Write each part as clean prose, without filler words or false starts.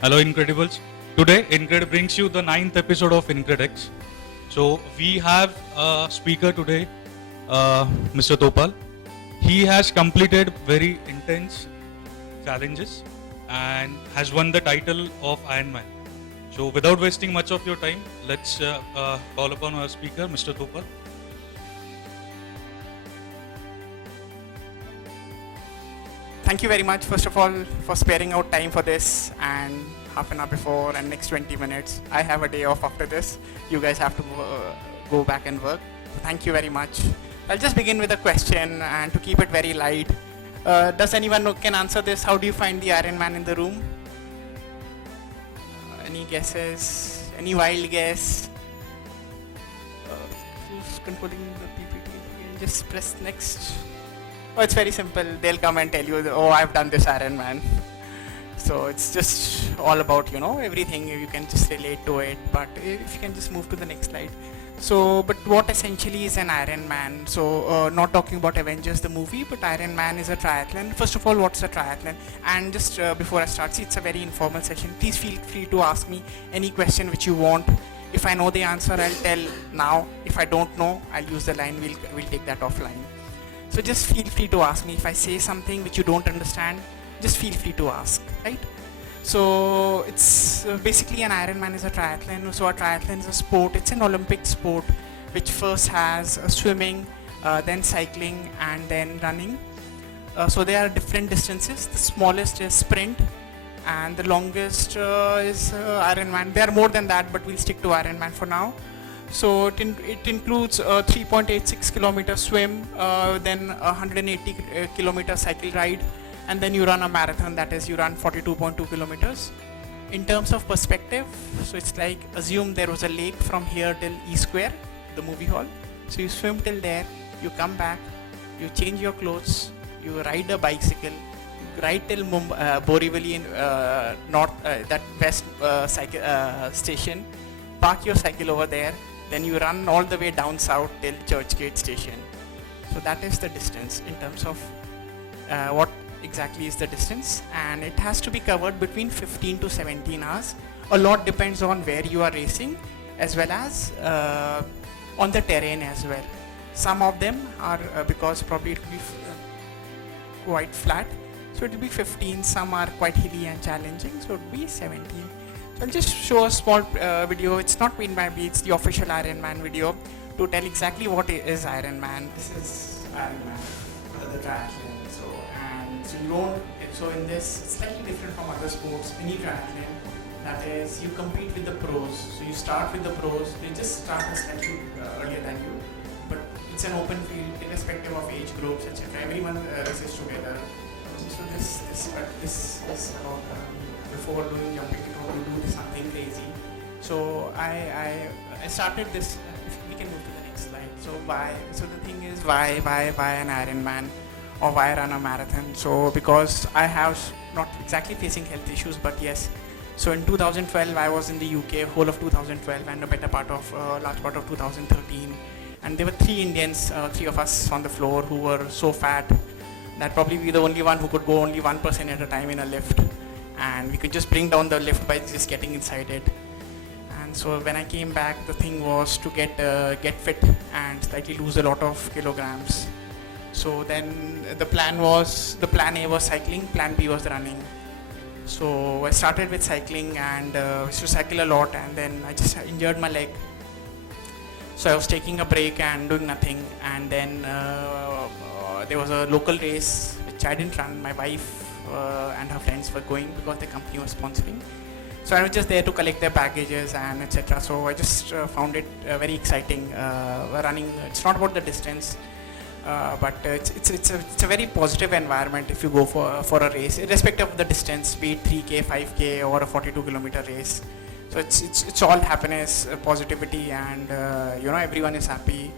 Hello, Incredibles. Today, InCred brings you the 9th episode of InCred X. So, we have a speaker today, Mr. Topal. He has completed very intense challenges and has won the title of Ironman. So, without wasting much of your time, let's call upon our speaker, Mr. Topal. Thank you very much, first of all, for sparing out time for this and half an hour before and next 20 minutes. I have a day off after this. You guys have to go back and work. Thank you very much. I'll just begin with a question and to keep it very light. Does anyone who can answer this? How do you find the Ironman in the room? Any guesses? Any wild guess? Who's controlling the PPT? Just press next. Oh, it's very simple. They'll come and tell you, oh, I've done this Ironman. So it's just all about, everything. You can just relate to it. But if you can just move to the next slide. So, but what essentially is an Ironman? So, not talking about Avengers the movie, but Ironman is a triathlon. First of all, what's a triathlon? And just before I start, see, it's a very informal session. Please feel free to ask me any question which you want. If I know the answer, I'll tell now. If I don't know, I'll use the line. We'll take that offline. So just feel free to ask me. If I say something which you don't understand, just feel free to ask, right? So it's basically an Ironman is a triathlon. So a triathlon is a sport. It's an Olympic sport which first has swimming, then cycling, and then running. So there are different distances. The smallest is sprint, and the longest is Ironman. There are more than that, but we'll stick to Ironman for now. So it includes a 3.86 kilometer swim, then a 180 kilometer cycle ride, and then you run a marathon, that is you run 42.2 kilometers. In terms of perspective, so it's like assume there was a lake from here till E Square, the movie hall. So you swim till there, you come back, you change your clothes, you ride a bicycle, ride till Borivali in that west cycle station, park your cycle over there, then you run all the way down south till Churchgate station. So that is the distance in terms of what exactly is the distance, and it has to be covered between 15 to 17 hours. A lot depends on where you are racing as well as on the terrain as well. Some of them are because probably it will be quite flat, so it will be 15. Some are quite hilly and challenging, so it will be 17. I'll just show a small video. It's not made by me, it's the official Ironman video to tell exactly what is Ironman. This is Ironman, the triathlon. So in this, it's slightly different from other sports. Any triathlon, that is, you compete with the pros. So you start with the pros. They just start slightly earlier than you, but it's an open field, irrespective of age groups, etc. Everyone races together. So this is about before doing jumping, you do something crazy. So I started this. If we can move to the next slide. So why? So the thing is why an Ironman or why run a marathon? So because I have not exactly facing health issues, but yes. So in 2012 I was in the UK, whole of 2012 and a large part of 2013. And there were three Indians, three of us on the floor who were so fat that probably we were the only one who could go only 1% at a time in a lift. And we could just bring down the lift by just getting inside it. And so when I came back, the thing was to get fit and slightly lose a lot of kilograms. So then the plan A was cycling, plan B was running. So I started with cycling and used to cycle a lot, and then I just injured my leg. So I was taking a break and doing nothing, and then there was a local race which I didn't run. My wife and her friends were going because the company was sponsoring. So I was just there to collect their packages and etc. So I just found it very exciting running. It's not about the distance, but it's a very positive environment if you go for a race, irrespective of the distance, be it 3K, 5K or a 42 kilometer race. So it's all happiness, positivity, and everyone is happy.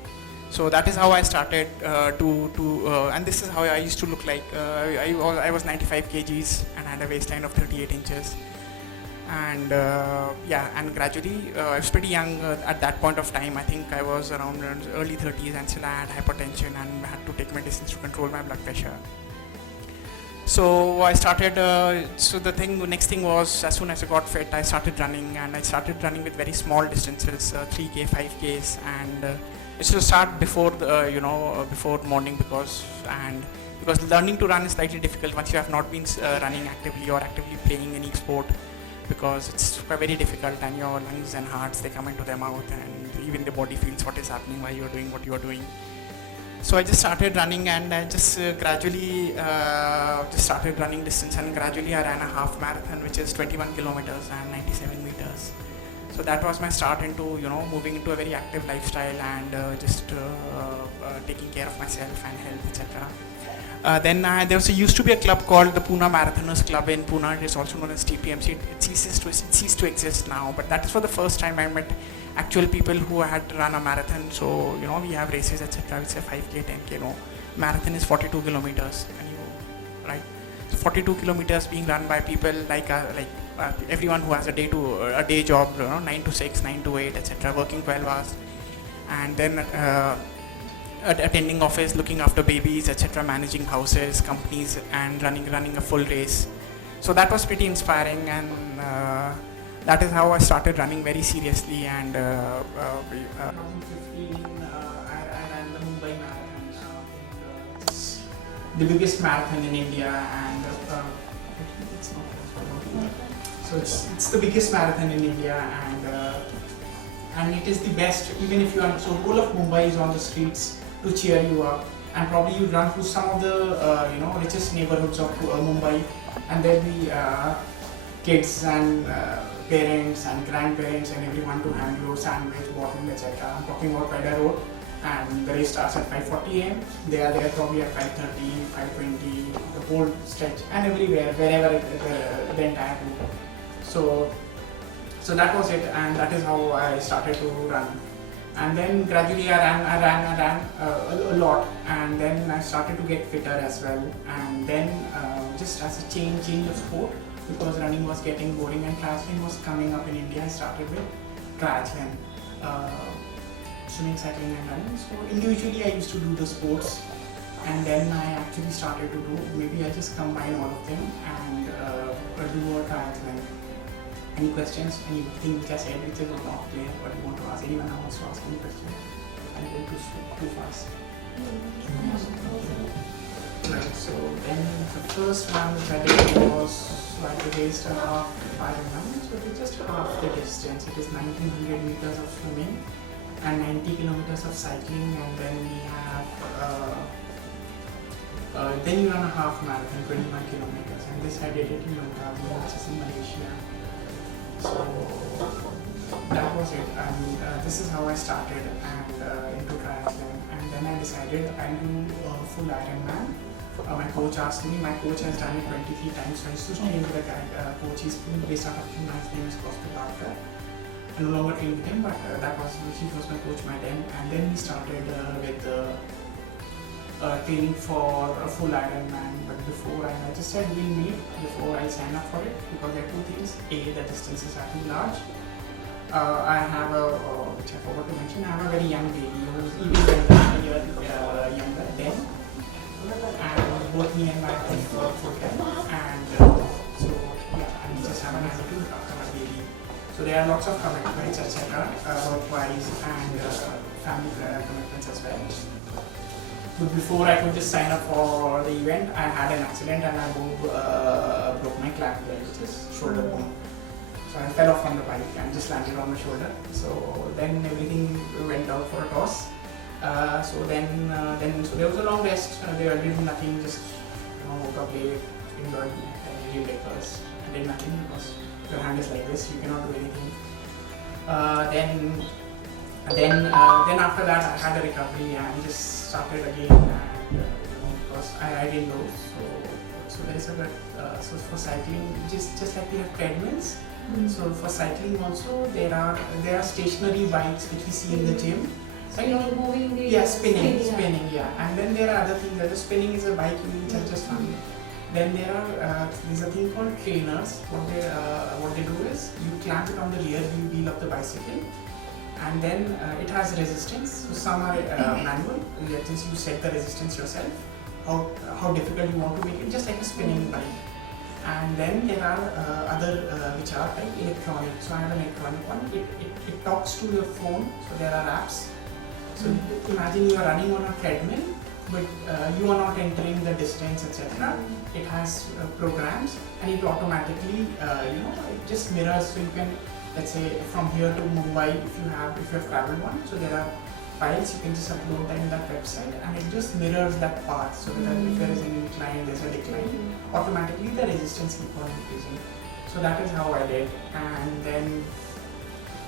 So that is how I started and this is how I used to look like. I was 95 kgs and had a waistline of 38 inches. And and gradually, I was pretty young at that point of time. I think I was around early 30s and still I had hypertension and had to take medicines to control my blood pressure. So I started. So the next thing was, as soon as I got fit, I started running, and I started running with very small distances, 3k, 5ks, and it's to start before before morning because learning to run is slightly difficult once you have not been running actively or actively playing any sport, because it's very difficult and your lungs and hearts, they come into their mouth, and even the body feels what is happening while you're doing what you are doing. So I just started running, and I just gradually just started running distance, and gradually I ran a half marathon, which is 21 kilometers and 97 meters. So that was my start into moving into a very active lifestyle, and just taking care of myself and health, etc. Then used to be a club called the Pune Marathoners Club in Pune. It is also known as TPMC. It ceased to exist now, but that is for the first time I met actual people who had run a marathon. So we have races, etc. It's a 5k, 10k. No, marathon is 42 kilometers, and right. So 42 kilometers being run by people like everyone who has a day job, 9 to 6, 9 to 8, etc. Working 12 hours, and then attending office, looking after babies, etc., managing houses, companies, and running a full race. So that was pretty inspiring, and that is how I started running very seriously. And 2015, I ran the Mumbai Marathon, the biggest marathon in India, and it's the biggest marathon in India, and it is the best. Even if you are whole of Mumbai is on the streets to cheer you up, and probably you run through some of the richest neighborhoods of Mumbai, and there'll be kids and parents and grandparents and everyone to hand you sandwich, bottle, etc. I'm talking about Pedder Road, and the race starts at 5:40 am. They are there probably at 5:30, 5:20, the whole stretch, and everywhere, wherever the entire route. So that was it, and that is how I started to run. And then gradually I ran a lot, and then I started to get fitter as well. And then just as a change of sport, because running was getting boring and triathlon was coming up in India, I started with triathlon, swimming, cycling, and running. So individually I used to do the sports, and then I actually started to do, maybe I just combine all of them and do a triathlon. Any questions? Anything which I said which is not clear? What you want to ask? Anyone wants to ask any question? I'm going too fast. Right. So then the first one which I did was, I raised a half Ironman. So it is just half the distance. It is 1900 meters of swimming and 90 kilometers of cycling, and then we have then you run a half marathon, 21 kilometers, and this I did it in Langkawi, which is in Malaysia. So that was it, and this is how I started into triathlon. And then I decided I'll do full Ironman. My coach asked me. My coach has done it 23 times, so I used to train with a coach. He's based out of Pune. His name is Kaustup Bharkar. I no longer train with him, but he was my coach by then. And then we started with training for a full Ironman. But before, I just said we'll meet before I sign up for it, because there are two things. A, the distances are too large. I have which I forgot to mention, I have a very young baby who's even a year younger than, and both me and my wife work full time, and so yeah, and we just have an attitude after my baby. So there are lots of commitments, etc., work-wise and family commitments as well. But before I could just sign up for the event, I had an accident and I broke my clavicle, which is shoulder bone. So I fell off from the bike and just landed on my shoulder. So then everything went out for a toss. So there was a long rest. They did nothing, just woke up late, enjoyed energy breakfast, and did nothing because your hand is like this, you cannot do anything. Then after that I had a recovery and just started again, and because I ride indoors, so there is a good, so for cycling, just like we have treadmills. So for cycling also there are stationary bikes which we see in the gym. So you're moving the spinning, yeah. And then there are other things. The spinning is a bike which I just found. Then there's a thing called trainers. What they do is you clamp it on the rear wheel of the bicycle, and then it has resistance. So some are manual. You set the resistance yourself, how difficult you want to make it, just like a spinning bike. And then there are other which are like electronic. So I have an electronic one. It talks to your phone. So there are apps. So imagine you are running on a treadmill, but you are not entering the distance, etc. It has programs, and it automatically, it just mirrors. So you can, let's say, from here to Mumbai, if you have traveled one. So there are files, you can just upload them in that website, and it just mirrors that path. So that if there is an incline, there's a decline, automatically the resistance keep on increasing. So that is how I did. And then,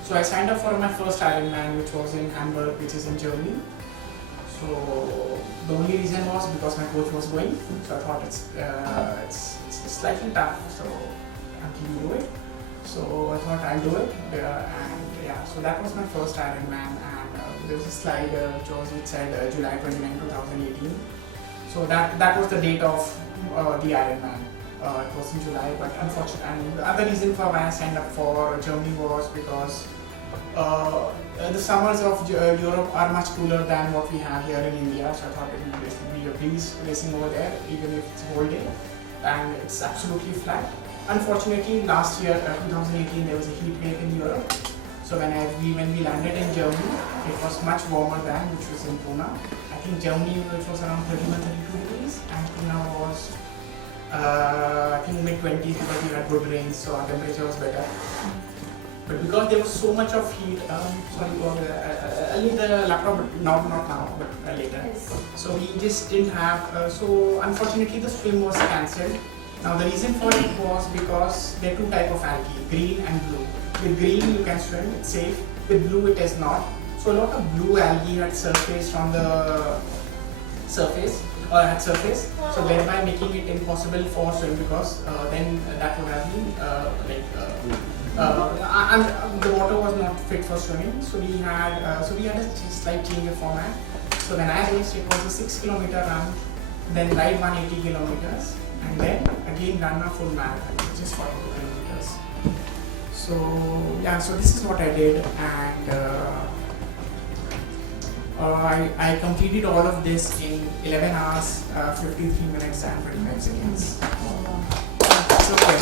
so I signed up for my first Ironman, which was in Hamburg, which is in Germany. So the only reason was because my coach was going. So I thought it's slightly tough. So until you do it, so I thought I'll do it. And yeah, so that was my first Ironman. There was a slide which said July 29, 2018. So that was the date of the Ironman. It was in July, but unfortunately, and the other reason for why I signed up for Germany was because the summers of Europe are much cooler than what we have here in India. So I thought it would be a breeze racing over there, even if it's a whole day, and it's absolutely flat. Unfortunately, last year, 2018, there was a heat wave in Europe. So when we landed in Germany, it was much warmer than which was in Pune. I think Germany, it was around 31, 32 degrees, and Pune was I think mid-20s because we had good rains, so our temperature was better. But because there was so much of heat, I'll leave the laptop, not now, but later. Yes. So we just didn't have, so unfortunately the swim was cancelled. Now the reason for it was because there are two types of algae, green and blue. With green you can swim, it's safe. With blue it is not. So a lot of blue algae had surfaced on the surface, so thereby making it impossible for swim because then that would have been and the water was not fit for swimming. So we had a slight change of format. So when I raced, it was a 6 kilometer run, then ride 180 kilometers, and then again run a full marathon, which is 42 kilometers. So yeah, so this is what I did, and I completed all of this in 11 hours, 53 minutes and 25 seconds. It's okay.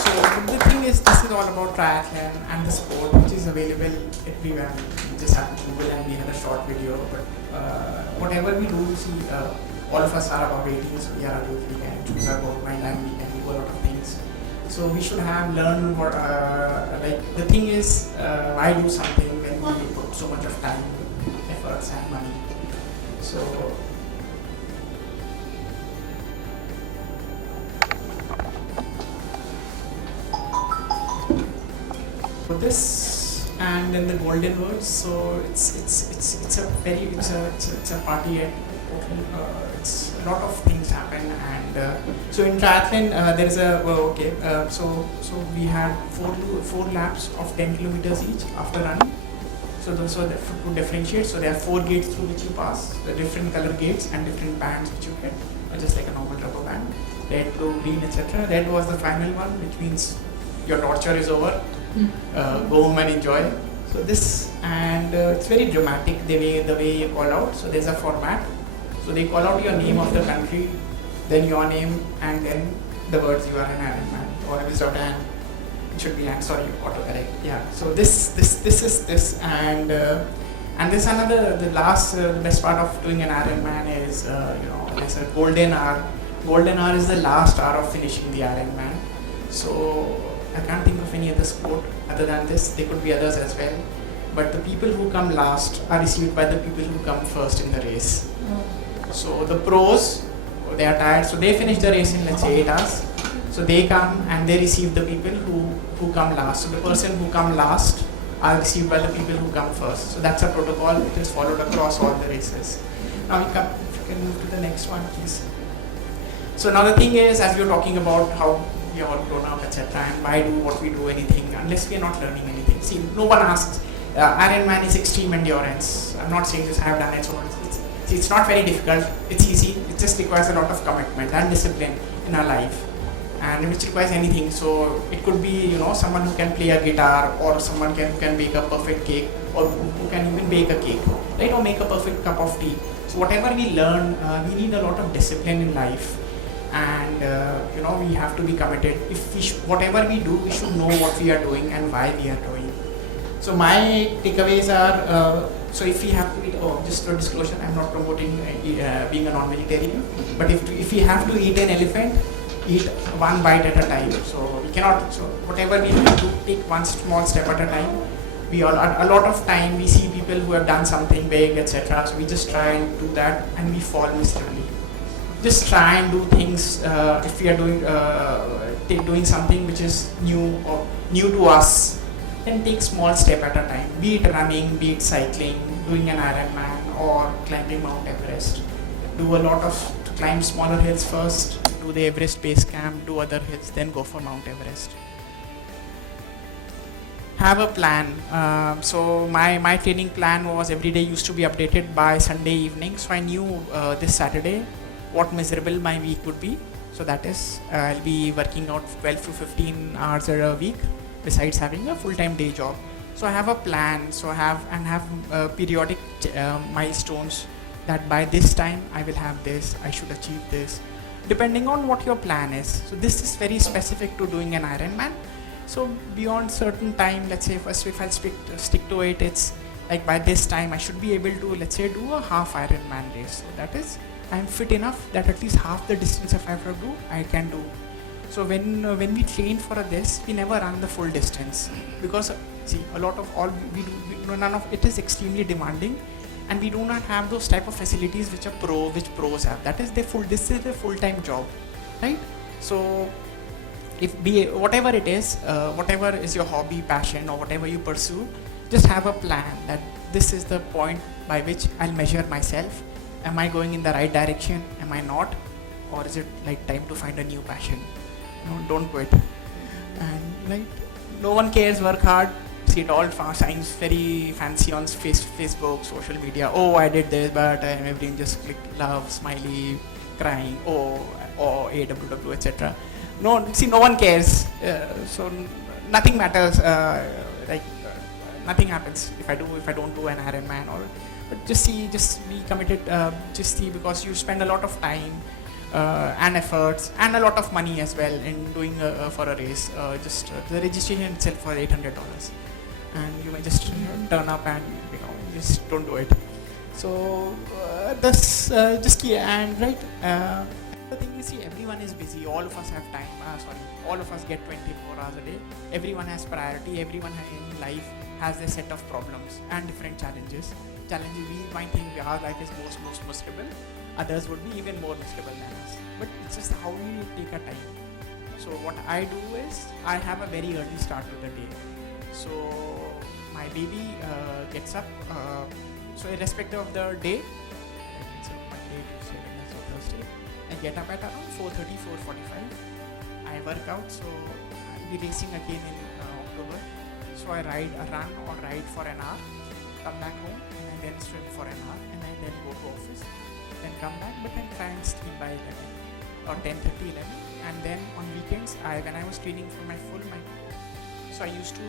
So the thing is, this is all about triathlon and the sport, which is available everywhere. You just have to Google and we have a short video. But whatever we do, see, all of us are above 18, so we are adult, we can choose our work mind and we can do a lot of things. So we should have learned what, the thing is, why do something when we put so much of time, efforts and money. So this, and then the golden words. So it's a party at it's a lot of things happen, and so in triathlon there is a so we had four laps of 10 kilometers each after running. So to differentiate, so there are 4 gates through which you pass, the different color gates and different bands which you get, just like a normal rubber band, red, blue, green, etc. Red was the final one, which means your torture is over. Go home and enjoy. So this, and it's very dramatic the way you call out. So there's a format. So they call out your name of the country, then your name, and then the words you are an Ironman, or if it's not an, it should be an, sorry, autocorrect. Yeah. So this is this, and this another, the best part of doing an Ironman is there's a golden hour. Golden hour is the last hour of finishing the Ironman. So I can't think of any other sport other than this. There could be others as well, but the people who come last are received by the people who come first in the race. So the pros, they are tired, so they finish the race in, let's say, 8 hours. So they come and they receive the people who come last. So the person who come last are received by the people who come first. So that's a protocol which is followed across all the races. Now if you can move to the next one, please. So now the thing is, as we were talking about how we are all grown up, etc., and why do what we do anything unless we are not learning anything. See, no one asks. Ironman is extreme endurance. I'm not saying this, I have done it, so it's not very difficult. It's easy. It just requires a lot of commitment and discipline in our life, and which requires anything. So it could be someone who can play a guitar, or someone who can bake a perfect cake, or who can even bake a cake, right? Or make a perfect cup of tea. So whatever we learn, we need a lot of discipline in life, and we have to be committed. If whatever we do, we should know what we are doing and why we are doing. So my takeaways are, so if we have to eat, just for disclosure, I'm not promoting being a non-vegetarian, but if we have to eat an elephant, eat one bite at a time. So we cannot, so whatever we do, take one small step at a time. A lot of time we see people who have done something big, etc. So we just try and do that and we fall miserably. Just try and do things, if we are doing something which is new or new to us, then take small step at a time, be it running, be it cycling, doing an Ironman or climbing Mount Everest. Do a lot of, climb smaller hills first, do the Everest base camp, do other hills, then go for Mount Everest. Have a plan. So my training plan was every day used to be updated by Sunday evening. So I knew this Saturday what miserable my week would be. So that is, I'll be working out 12 to 15 hours a week, besides having a full-time day job. So I have a plan, so have periodic milestones that by this time I will have this, I should achieve this, depending on what your plan is. So this is very specific to doing an Ironman. So beyond certain time, let's say if I'll stick to it, it's like by this time I should be able to, let's say, do a half Ironman race. So that is, I'm fit enough that at least half the distance if I have to do, I can do. So when we train for this, we never run the full distance, because see, a lot of all we do, none of it is extremely demanding, and we do not have those type of facilities which pros have. That is this is their full-time job, right? So whatever it is, whatever is your hobby, passion, or whatever you pursue, just have a plan that this is the point by which I'll measure myself. Am I going in the right direction? Am I not? Or is it like time to find a new passion? No, don't quit. And like, no one cares, work hard. See, it all signs very fancy on Facebook, social media. Oh, I did this, but everything just click love, smiley, crying, or AWW, etc. No, see, no one cares. So nothing matters. Nothing happens if I don't do an Ironman, but just be committed. Because you spend a lot of time and efforts and a lot of money as well in doing for a race. The registration itself for $800, and you may just turn up and just don't do it. So just key and right. The thing is, see, everyone is busy. All of us have time. All of us get 24 hours a day. Everyone has priority. Everyone in life has their set of problems and different challenges. We might think our life is most miserable. Others would be even more miserable than us. But it's just how we take our time. So what I do is, I have a very early start of the day. So my baby gets up. So irrespective of the day, it's Monday, Tuesday, Wednesday, Thursday, I get up at around 4:30, 4:45. I work out. So I'll be racing again in October. So I run or ride for an hour, come back home, and I then swim for an hour, and I then go to office, then come back, but then try and sleep by 11 or 10:30, 11. And then on weekends, when I was training for my so I used to,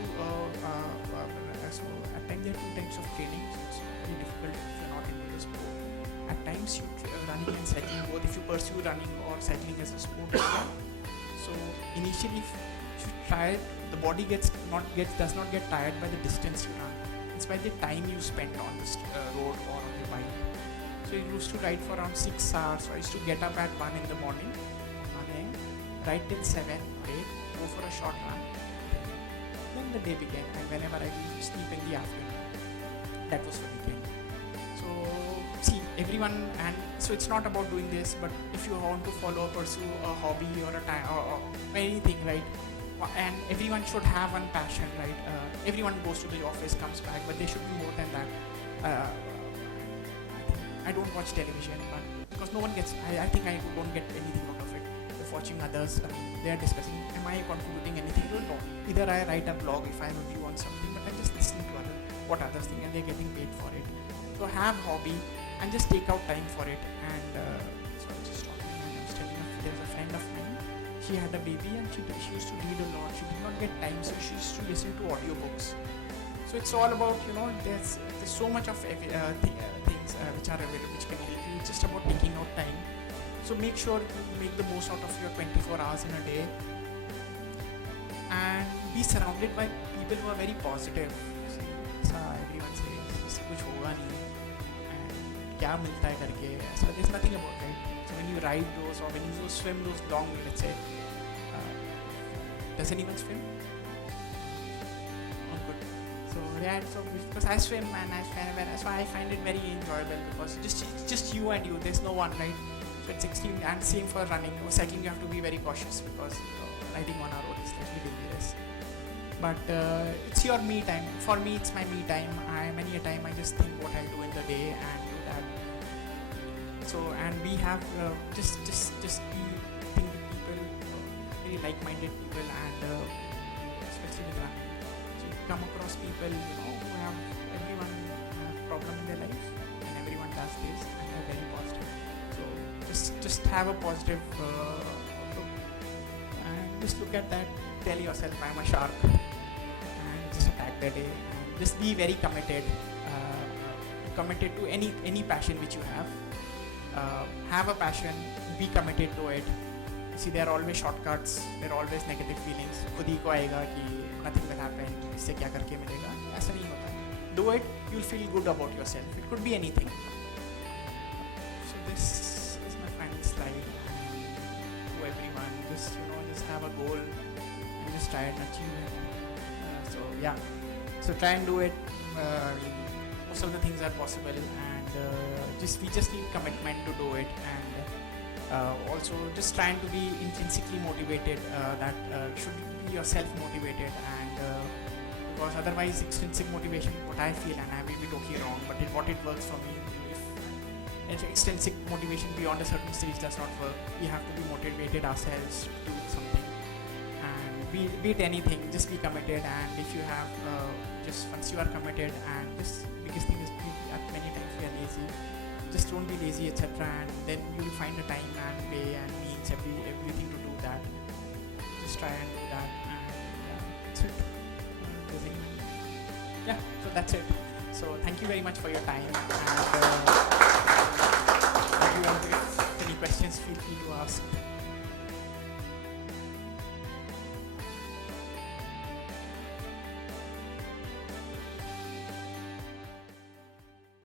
so at times there are 2 types of training, so it's very difficult if you're not into the sport. At times you running and cycling both, if you pursue running or cycling as a sport. So initially, if you try it, the body does not get tired by the distance you run. It's by the time you spend on the road or on the bike. So I used to ride for around 6 hours. So I used to get up at 1 in the morning, 1 a.m., ride till 7, 8, go for a short run. Then the day began, and whenever I used to sleep in the afternoon, that was the weekend. So see, everyone, and so it's not about doing this, but if you want to pursue a hobby or or anything, right? And everyone should have one passion, right? Everyone goes to the office, comes back, but there should be more than that. I don't watch television, but because no one gets, I think I don't get anything out of it. If watching others, they are discussing, am I contributing anything? No. Either I write a blog if I have a view on something, but I'm just listening to what others think, and they're getting paid for it. So have hobby and just take out time for it. And so I was just talking, and I was telling there's a friend of mine. She had a baby, and she used to read a lot. She did not get time, so she used to listen to audiobooks. So it's all about, there's so much of things things which are available, which can help you. It's just about taking out time. So make sure you make the most out of your 24 hours in a day, and be surrounded by people who are very positive. See, everyone says इससे कुछ होगा नहीं, and क्या मिलता है करके ऐसा. There's nothing about it. So when you ride those, or when you swim those long, let's say, does anyone swim? Oh, good. So yeah, so because I swim and so I find it very enjoyable, because it's just you and you. There's no one, right? So it's extreme. And same for running or cycling. You have to be very cautious, because riding on a road is slightly dangerous. But it's your me time. For me, it's my me time. Many a time I just think what I'll do in the day and do that. So, and we have just be think with people, very like-minded people, and especially with running. So you come across people, who have everyone have problem in their life, and everyone does this, and they're very positive. So just have a positive outlook, and just look at that. Tell yourself, I'm a shark, and just attack the day, and just be very committed to any passion which you have. Have a passion, be committed to it. See, there are always shortcuts, there are always negative feelings. खुद ही को आएगा कि nothing will happen, इससे क्या करके मिलेगा. ऐसा नहीं होता. Do it, you'll feel good about yourself. It could be anything. So this is my final slide. And to everyone, just have a goal and just try and achieve it. So yeah, so try and do it. Most of the things are possible, and we just need commitment to do it, and also just trying to be intrinsically motivated. That should be yourself motivated, and because otherwise extrinsic motivation, what I feel, and I may be totally wrong, but what it works for me, if extrinsic motivation beyond a certain stage does not work, we have to be motivated ourselves to do something, and be it anything, just be committed. And if you have just once you are committed, and just biggest thing is many times we are lazy. Just don't be lazy, etc., and then you will find a time and way and means everything to do that. Just try and do that, and that's it. Yeah, so that's it. So thank you very much for your time, and if you have any questions, feel free to ask.